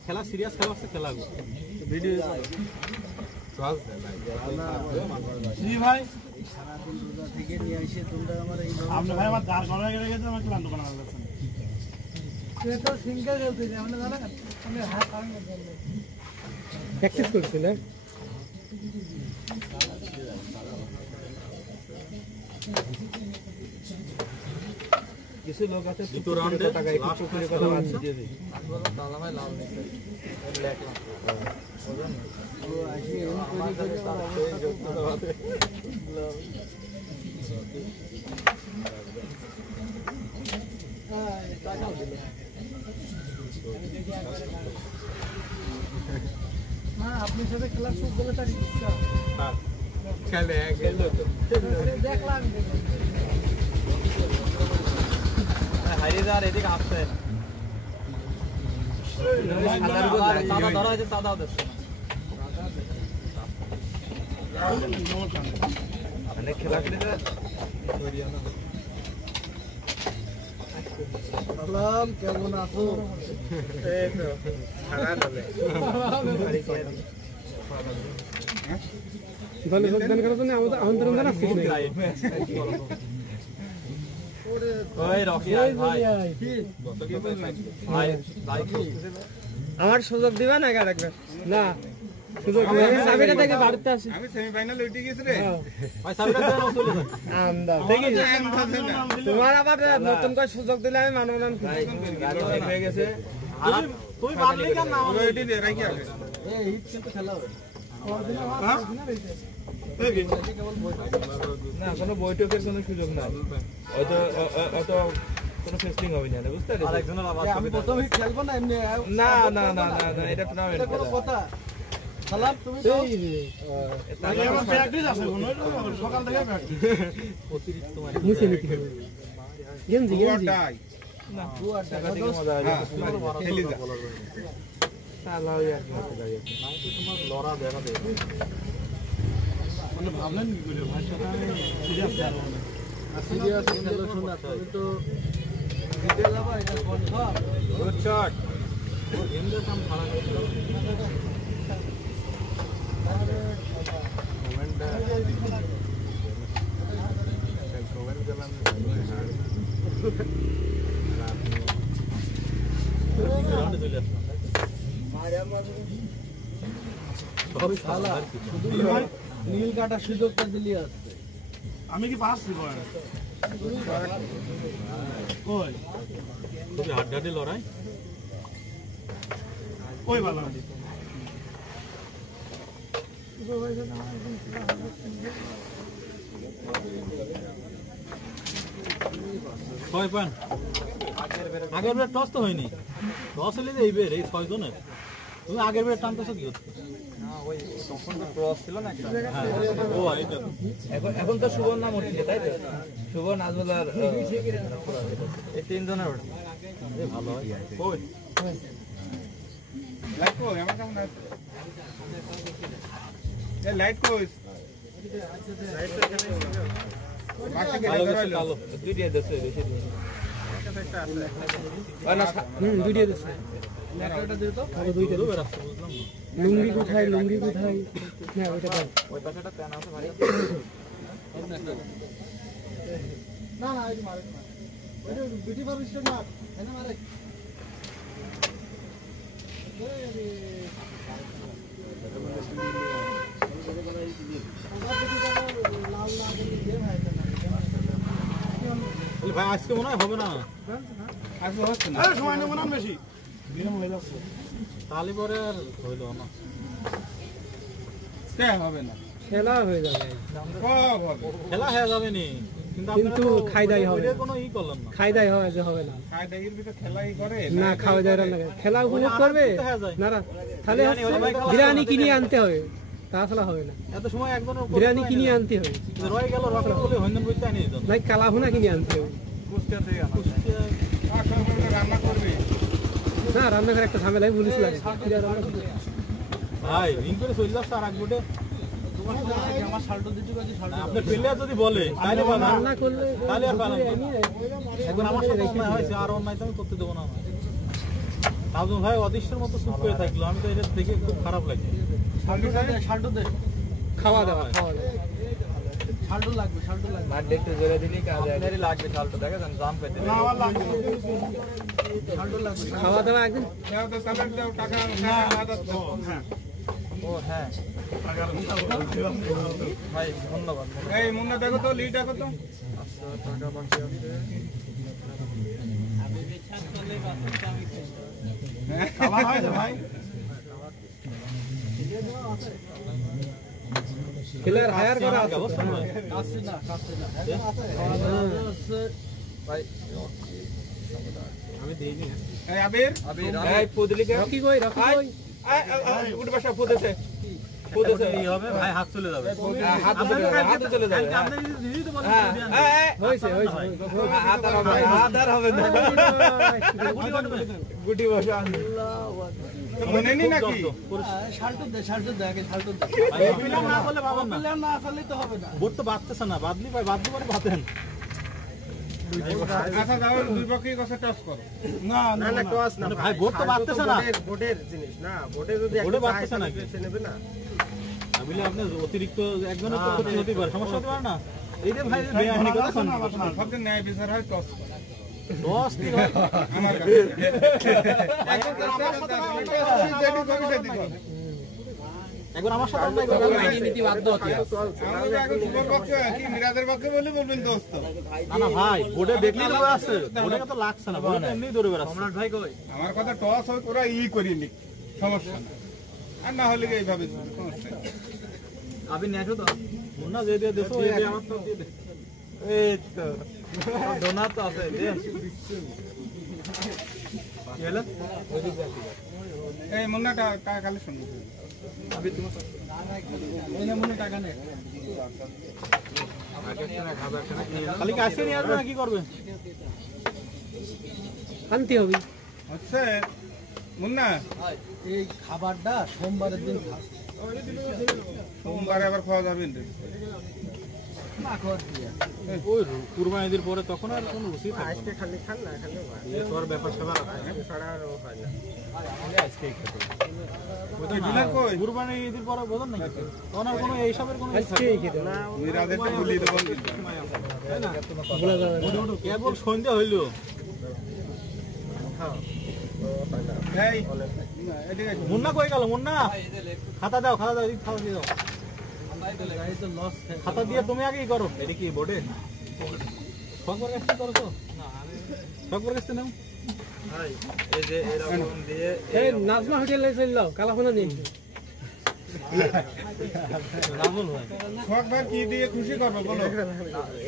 খেলা সিরিয়াস খেলা আছে খেলা ভিডিও ভাই থেকে নিয়ে এসে তোমরা আমার এই আপনি ভাই আমার দাঁড় করা গেলে গেছে আমাকে বান্ধব বানানো লাগছে সে তো সিঙ্গেল খেলতে যায় আমরা জানা আমি হাত আঙ্গুল প্র্যাকটিস করছি না কিছু লোক আছে দুটো রাউন্ডে লাস্ট করে কথা আছে দিয়ে দেই তাহলে ভাই লাভ নেই লেখলাম ও আসি এরকম করে তারপরে যুক্ত হবে হ্যাঁ টাকাও দিল না আপনি সাথে খেলা শুরু করলে তার ইচ্ছা হ্যাঁ খেলে গেল তো দেখলাম হাইদার এদিকে আসছে সাদা ধরা হয়েছে সাদাও দিচ্ছে অনেক খেলা খেলে সালাম কেমন আছো এই তো খারাপ হলে ভালো যোগদান করার জন্য আমাদের আমন্ত্রণ জানাচ্ছি আমার সুযোগ দিবা না না সুযোগ সাবিরা থেকে বাড়িতে আসি আমি সেমিফাইনালে উঠে গেছি রে ভাই সাবিরা দেন চলে যান আমদা দেখি তোমার আবার নতুন করে সুযোগ দিলে আমি মানব না হয়ে গেছে আর তুই পারলি কেন না আমার এটি দে রাখি আগে এই হিট কিন্তু খেলা হবে না কোনো বৈঠকের কোনো সুযোগ নাই হয়তো হয়তো কোনো ফেস্টিং হবে না বুঝতে পারছিস আরেকজনের আবার আমি প্রথমে খেলবো না এমনি না না না না না এটা টুর্নামেন্ট এটা কোনো কথা সালাম তুমি তো আগে আমার প্র্যাকটিস আছে সকাল থেকে প্র্যাকটিস অতিরিক্ত তোমার মুছে নিতে হবে গেঞ্জি না পুয়াটা থেকে মজা আসে খেলি যা তাহলে আর কি হতে লাগে তোমার লড়া দেখা দে মানে ভাবলেন কি করে ভাই সাথে সিরিয়াস খেলো সিরিয়াস খেলো শোনা তুমি তো জিতে যাবা এটা কনফার্ম গুড শট ওর হিন্দু কাম খারাপ হলো কমেন্ট গেলাম রাউন্ডে চলে আসলাম মারিয়া মারো সব শালা শুধু নীল কাটা সুযোগটা দিলি আসছে আমি কি পাস দিব কই তুমি হাড্ডাডি লড়াই কই ভালো কয় পান আগের বার টস তো হয়নি টস হলে এইবার এই 6 জনের তুমি আগের বার টানতেছো কি হচ্ছে না ওই তখন তো ক্রস ছিল না ও এইটা এখন তো সুবর্ণ নাম উঠছে তাই তো সুবর্ণ নাজমুলার এই তিন জনের ওটা এই ভালো হয় কই লাইট কই আমার কাছে না এই লাইট কই লাইটটা কেন কালো দুইটা দেছে বেশি দিন একটা একটা আছে দুইটা দেছে একটা দিও তো দুইটা দেব রাস্তা বুঝলাম লুঙ্গি কোথায় না ওইটা দাও ওই পাশেটা প্যান আছে ভাই না না এই মারে ওই বিউটি বার স্টেট মার এনে মারে ভাই আজকে মনে হয় হবে না আজকে হচ্ছে না আরে সময় নেব না বেশি বিরাম হয়ে যাচ্ছে তালি পরে আর হইলো না কে হবে না খেলা হয়ে যাবে সব হবে খেলা হয়ে যাবে নি কিন্তু খাইদাই হবে কোনো ই করলাম না খাইদাই হয় যে হবে না খাইদাইয়ের ভিতর খেলাই করে না খাওয়া যায় না খেলা উপভোগ করবে না না তাহলে বিরিয়ানি কিনে আনতে হবে তাছাড়া হবে না এত সময় একজন বিরিয়ানি কিনে আনতে হবে রয়ে গেল রকেট বলে হইনন বইতে আনি দিত ভাই কালাভুনা কিনে আনতে হবে কুস্তা থেকে রান্না করবে না রান্না করে একটা ঝামেলাই বলেছিলাম ভাই রিং করে চলে যাচ্ছে আর এক গুটে আমার শাল্টো দিতে কাছে শাল্টো আপনি প্লেয়ার যদি বলে তাহলে না করলে তাহলে আর পালাম একবার আমার সাথে অন্যায় হয়েছে আর অন্যায় তো আমি করতে দেবো না নাজমুল ভাই অদৃশ্যের মতো চুপ করে থাকলো আমি তো এটা দেখে খুব খারাপ লাগে শাল্টো দে খাওয়া দাওয়া শাল্টো লাগবে মার একটু জোরে দিলি কাজ আপনারই লাগবে শাল্টো দেখেন জাম পেতে না আমার লাগবে শাল্টো লাগবে খাওয়া দাওয়া একদিন দাও তো সালাদ দাও টাকা না হ্যাঁ ও হ্যাঁ ভাই ধন্যবাদ এই মুন্না দেখো তো লিড দেখো তো আচ্ছা টাকা বাকি আছে আমি বিছান করলে বাসটা আমি খাওয়া হয় না ভাই প্লেয়ার হায়ার করা আছে না ভাই আমি দেই নি এই আবির এই পুদলি কে রকি কই উঠ বসা পুদেছে এই হবে ভাই হাত চলে যাবে হাত চলে যাবে আপনি যদি দিদি তো বলেন হইছে হাত আর হবে না গুটি বসা মনে নেই নাকি শাল্টো দে আগে শাল্টো দে এই প্লেয়ার না বলে বাবা না প্লেয়ার না আসলে তো হবে না বোট তো বাঁধতেছ না বাদলি ভাই বাদলি মানে বাঁধেন আচ্ছা দাও দুই পক্ষের কাছে টস করো না টস না ভাই বোট তো বাঁধতেছ না বোটের জিনিস না বোটে যদি একটা বাঁধতেছ না সে নেবে না আমি বলি আপনি অতিরিক্ত একজনের তো ক্ষতি হতে পারে সমস্যা হতে পারে না এই যে ভাই বেআইনি কথা শুনুন সবকে ন্যায় বিচার হয় টস টস কি হয় আমার কাছে একবার আমার সাথে অন্যায় করে আইনি নীতি বাধ্য হতে আমরা এখন সুপার পক্ষে কি মিরাজের পক্ষে বলে বলবেন দোস্ত না ভাই বোর্ডে দেখলি তো আছে বোর্ডে তো লাগছে না বোর্ডে এমনি দৌড়ে বেড়াচ্ছে সম্রাট ভাই কই আমার কথা টস হয় ওরা করিনি সমস্যা না আর না হলে এইভাবে সমস্যা আবি নেছো তো মুন্না যে দিয়ে দেখো এই আমার তো দিয়ে দে এই তো ডোনার তো আছে দে কি হলো এই মুন্নাটা টাকা কালেকশন আবি তোমার এনে মুন্না টাকা নে খালি কাছে নিয়ে আসবে না কি করবে শান্তি হবে আচ্ছা মুন্না এই খাবারটা সোমবারের দিন খা সোমবারে আবার খাওয়া যাবে না খাওয়া ওই কুরবানিদের পরে তখন আর কোনো রুচি থাকে আজকে খালি খান না খালি এই তোর ব্যাপার সেবা ছাড়া আর হয় না আমি আজকে খেতে ওটা ডিলার কই কুরবানিদের পরে বলেন না তখন আর কোনো এইসবের কোনো আজকে খেতে না মিরাজের তো বলি দেব তাই না বলা যাবে না কেবল সন্ধ্যা হইলো হ্যাঁ এই এদিকে মুন্না কই গেল মুন্না খাতা দাও খাতা দিয়ে দাও খাতা দিয়ে তুমি আগেই করো এটা কি বোর্ডে সকবার কাছে করো তো না আমি সকবার কাছে নাও ভাই এই যে এরকম দিয়ে এই নাজমা হোটেলে চললো কালাফোনা নিন রাহুল ভাই সকবার কি দিয়ে খুশি করবে বলো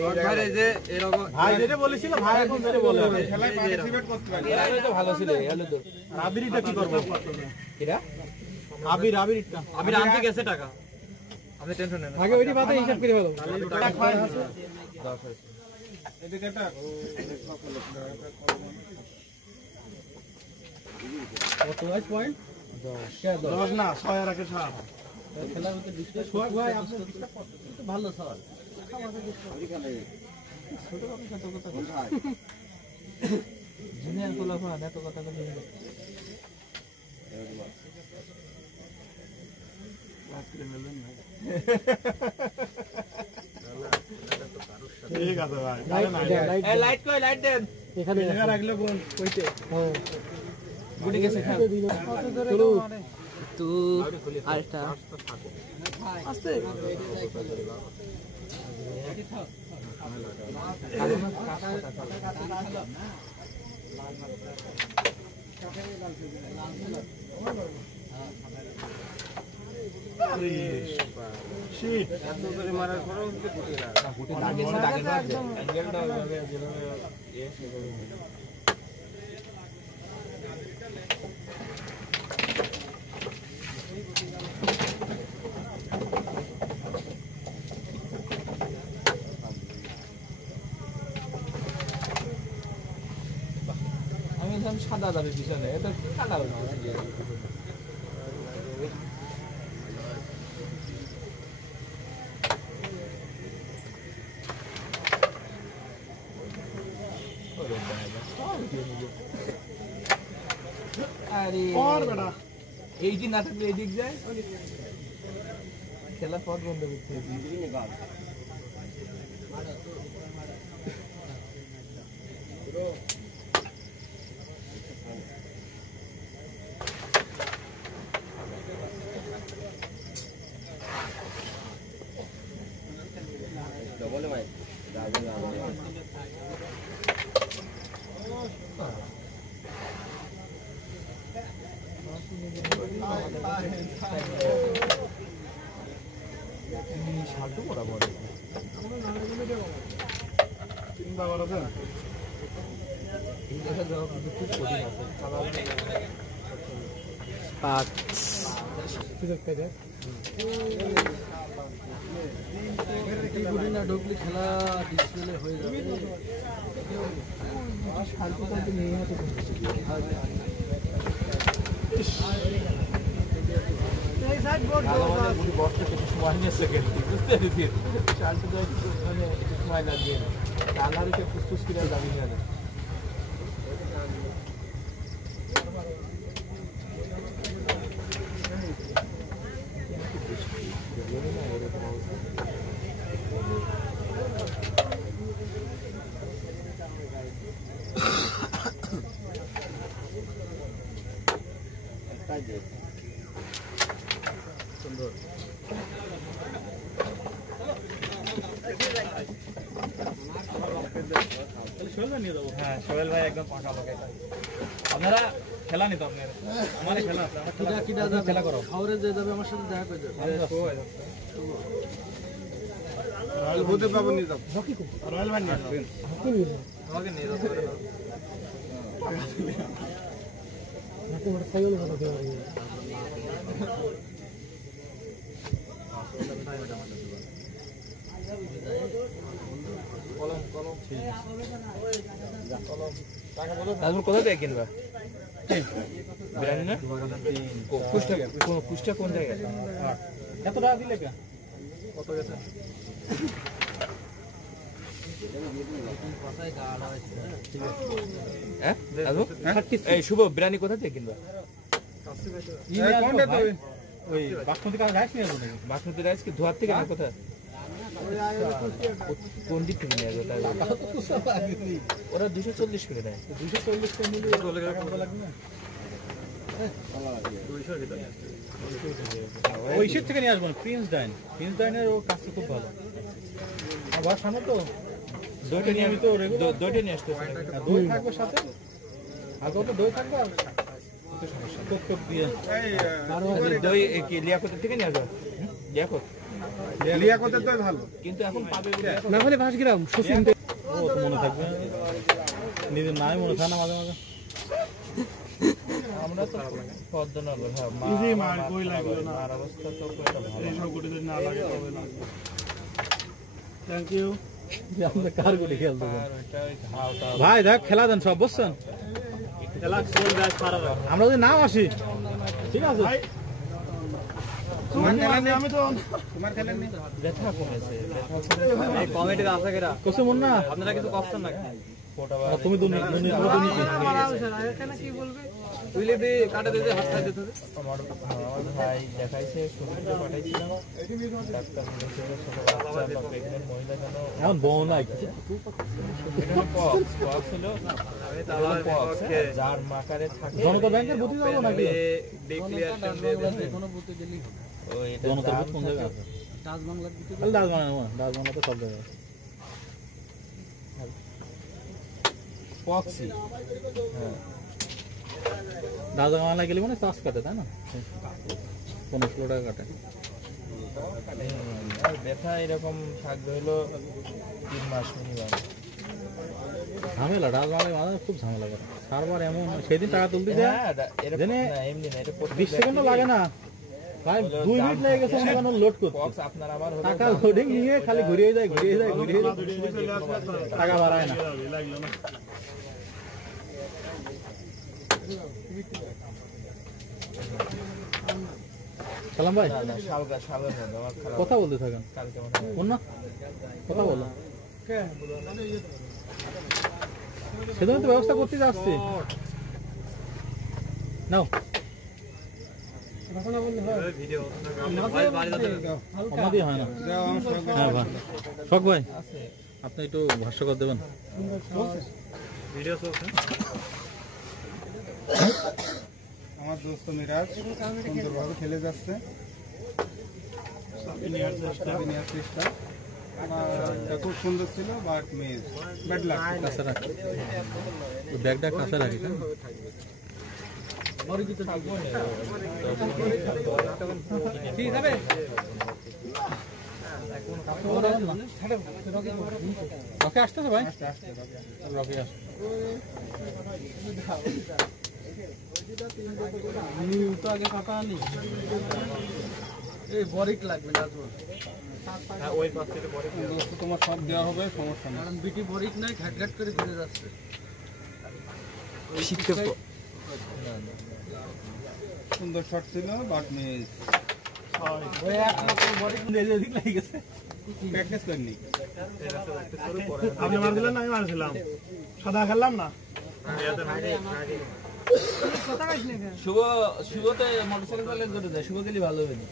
সকবার এই যে এরকম ভাই যেটা বলেছিল ভাই এখন যেটা বলে খেলায় পার্টিসিপেট করতে পারে এটা তো ভালো ছিল হলো তো আবিরটা কি করব এরা আবির আনতে গেছে টাকা আপনি টেনশন নেন আগে ওইটি বাদে হিসাব করে ফেলো টাকা খায় আছে 10 এদিকে একটা কত আছে পয়েন্ট 10 না 6 এর আগে 7 খেলার মধ্যে ডিসকাস ভাই আপনি ভালো স্যার ছোট কথা ভাই জুনিয়র তোলা না এত কথা বলি ঠিক আছে ভাই এই লাইট কই লাইট দেন এখানে রাখলো কোন কইতে হ্যাঁ গুটি গেছে খেল চলো তো আরেকটা আস্তে শিট এত করে মারার পরেও গুটি না গুটি লাগে না একদম অ্যাঙ্গেলটা হবে যেভাবে আমি একদম সাদা যাবে পিছনে এটা কাটা হবে আরে এই দিন না থাকলে এদিক যায় খেলা পথ বন্ধ করতে ডবল ভাই শালটু বরাবর চিন্তা করা যায় এই দেখা যাওয়া কিন্তু খুব কঠিন আছে না ঢুকলে খেলা ডিসপ্লে হয়ে যাবে শালটু কিন্তু নিয়ে হাতে বর্ষা কিছু সময় নিয়েছে বুঝতে পেরেছি শালটু মানে একটু সময় লাগবে কালার এটা ফুসফুস কিনা যাবি না সুন্দর হ্যাঁ সোহেল ভাই একদম পাকা লোকে আপনারা খেলা নিত আপনার আমার খেলা আছে আমরা কিডা খেলা করো খাওয়ারে যে যাবে আমার সাথে দেখা করে যাবে রয়্যাল বুতে পাবো নি দাও হকি কো রয়্যাল ভাই নিয়ে যাবেন হকি নিয়ে যাও আমাকে নিয়ে যাও নাকি ওর সাইকেল ভালো দেওয়া কোথা থেকে কিনবা বিরিয়ানি না কুষ্টা কোন জায়গায় এত টাকা দিলে কত গেছে এই শুভ বিরিয়ানি কোথা থেকে কিনবা ওই বাসমতি রাইস নিয়ে আসবো নাকি বাসমতি রাইস কি ধোয়ার থেকে না কোথায় কোন দিক থেকে নিয়ে আসবো ওরা 240 করে দেয় 240 করে নিলে লাগবে না ওই শীত থেকে নিয়ে আসবো প্রিন্স ডাইনের ও কাজটা খুব ভালো আবার সামনে তো দইটা নিয়ে আমি তো দইটা নিয়ে আসতেছি দই থাকবে সাথে আর কত দই থাকবে আর সমস্যা টক দিয়ে দই কি লিয়াকতের থেকে নিয়ে আসবো লিয়াকতের দই ভালো কিন্তু এখন পাবে না হলে 5 গ্রাম সুসিন ও তো মনে থাকবে নিজের নাই মনে থাকে না মাঝে মাঝে আমরা তো পদ্মনগর হ্যাঁ ইজি মার কই লাগলো না আর অবস্থা তো কয়টা ভালো এই সব গুটিতে না লাগে তবে না থ্যাংক ইউ যে আমরা কার গুটি খেলতে ভাই দেখ খেলা দেন সব বুঝছেন খেলা চল যায় সারা আমরা যদি নাও আসি ঠিক আছে ভাই তোমার খেলা নেই আমি তো তোমার খেলা নেই ব্যথা কমেছে এই কমেডি আছে কেরা কত মন না আপনারা কিছু কষ্ট না তুমি এখানে কি বলবে তুইলে দে কাটা দে হাত সাইড দিতে আমার ভাই দেখাইছে ছবিটা পাঠাইছিলাম ডাক্তার বলেছিল ছোট বাচ্চা বা প্রেগন্যান্ট মহিলা কেন এখন বউ নাই পক্স হলো আমি তাহলে যার মাকারে থাকে জনতা ব্যাংকের বুথে যাব নাকি ডিক্লিয়ারেশন দিয়ে দেন কোনো বুথে গেলেই হবে ওই জনতা বুথ কোন জায়গায় আছে ডাচ বাংলার বুথে ডাচ বাংলা তো সব জায়গায় পক্সি হ্যাঁ দাদা মালা গেলে মানে চাষ কাটে তাই না 15 টাকা কাটে আর ব্যথা এরকম থাকবে হলো 3 মাস মিনিমাম ঝামেলা দাদা মালা খুব ঝামেলা করে সারবার এমন সেদিন টাকা তুলতে যায় এরকম না এমনি না এটা 20 সেকেন্ড লাগে না ভাই 2 মিনিট লেগে গেছে কেন লোড করতে পক্স আপনার আমার হলো টাকা লোডিং নিয়ে খালি ঘুরিয়ে যায় টাকা বাড়ায় না লাগলো না সালাম ভাই কথা বলতে থাকেন কোন না কথা বলো সেজন্য তো ব্যবস্থা করতে যাচ্ছে। নাও আমাদের হয় না। হ্যাঁ ভাই, শখ ভাই আপনি একটু ভাষ্যকর দেবেন। আমার দোস্ত মিরাজ সুন্দরভাবে খেলে যাচ্ছে। খুব সুন্দর ছিল, বাট মিস ব্যাড লাক। কাছে রাখ, ব্যাগটা কাছে রাখি। রকি আসতেছে ভাই, রকি আসছে। আগে কাটা আনি এই বরিক লাগবে না ওই পাশ থেকে বরিক তোমার সব দেওয়া হবে, সমস্যা নেই। কারণ বিটি বরিক নাই, ঘাট ঘাট করে ঘুরে যাচ্ছে। সুন্দর শট ছিল, বাট মিস। ওই একমাত্র বরিক এদিক লেগে গেছে। প্র্যাকটিস করেনি। আপনি মারছিলেন না? আমি মারছিলাম, সাদা খেললাম না। শুভ শুভতে মোটরসাইকেল চালালে ধরে যায়, শুভ গেলে ভালো হবে না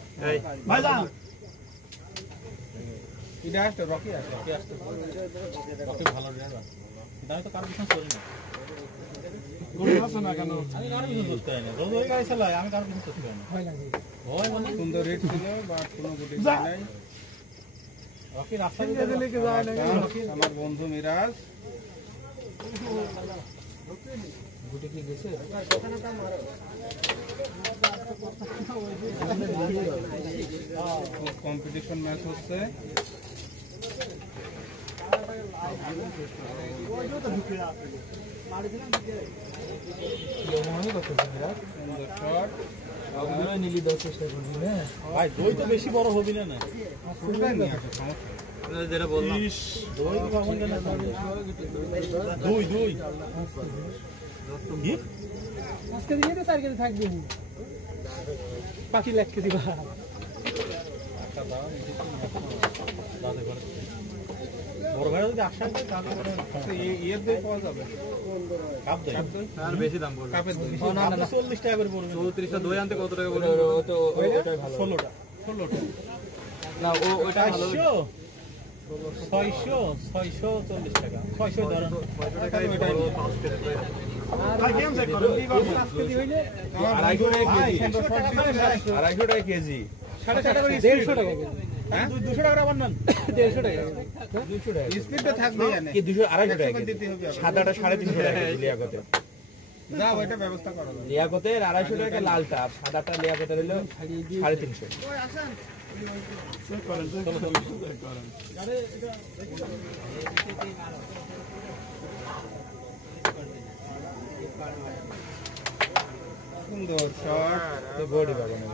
ভাই যান এটা আসতো, রকি আসতো, রকি আসতে রকি ভালো ড্রাইভার। আমি তো কার পিছনে চলি না। না কেন আমি কার পিছনে চলতে হয় না, রোজ ওই গাড়ি চালাই, আমি কার পিছনে চলতে হয় না। ভয় মানে সুন্দর রেড ছিল, বাট কোনো গুটি নাই। রকি রাস্তা আমার বন্ধু মিরাজ গুটি কি গেছে? খুব কম্পিটিশন ম্যাচ হচ্ছে। সুন্দর শট, নীলি দেওয়ার চেষ্টা করবি না ভাই, দই তো বেশি বড় হবি না। ফুটবল নিয়ে আসে, সমস্যা যেটা বললাম। দই তো কখন কেন? দুই দুই কি আজকে দিয়ে তো 4 কেজি থাকবে, বাকি 1 কেজি ভাত। বড় ভাই যদি আশা করে তাহলে ইয়ের দই পাওয়া যাবে। কাপ দেয় আর বেশি দাম বলবো। কাপের দই 40 টাকা করে পড়বে। 34টা দই আনতে কত টাকা বলবো? তো ওইটাই ভালো। 16টা না ওইটা ভালো। 640 টাকা, 600 ধরেন। 600 টাকায় বড় 5 কেজি দই। ভাই গেম চেক করেন, কি পারবো? 5 কেজি হইলে 250 টাকা কেজি। 250 টাকা কেজি। 4.5 টাকা করে 150 টাকা কেজি। হ্যাঁ 200 টাকা আবার নেন। 150 টাকা 200 টাকা। স্পিডটা থাকবে জানে কি 200 250 টাকা কেজি। দিতে হবে। সাদাটা 350 টাকা লিয়াকতে। যা ওইটা ব্যবস্থা করা যাবে। লিয়াকতের 250 টাকা লালটা, আর সাদাটা লিয়াকতের হলো 350। চেক করেন, চেক করেন। সুন্দর শট, তো বডি পাবো না।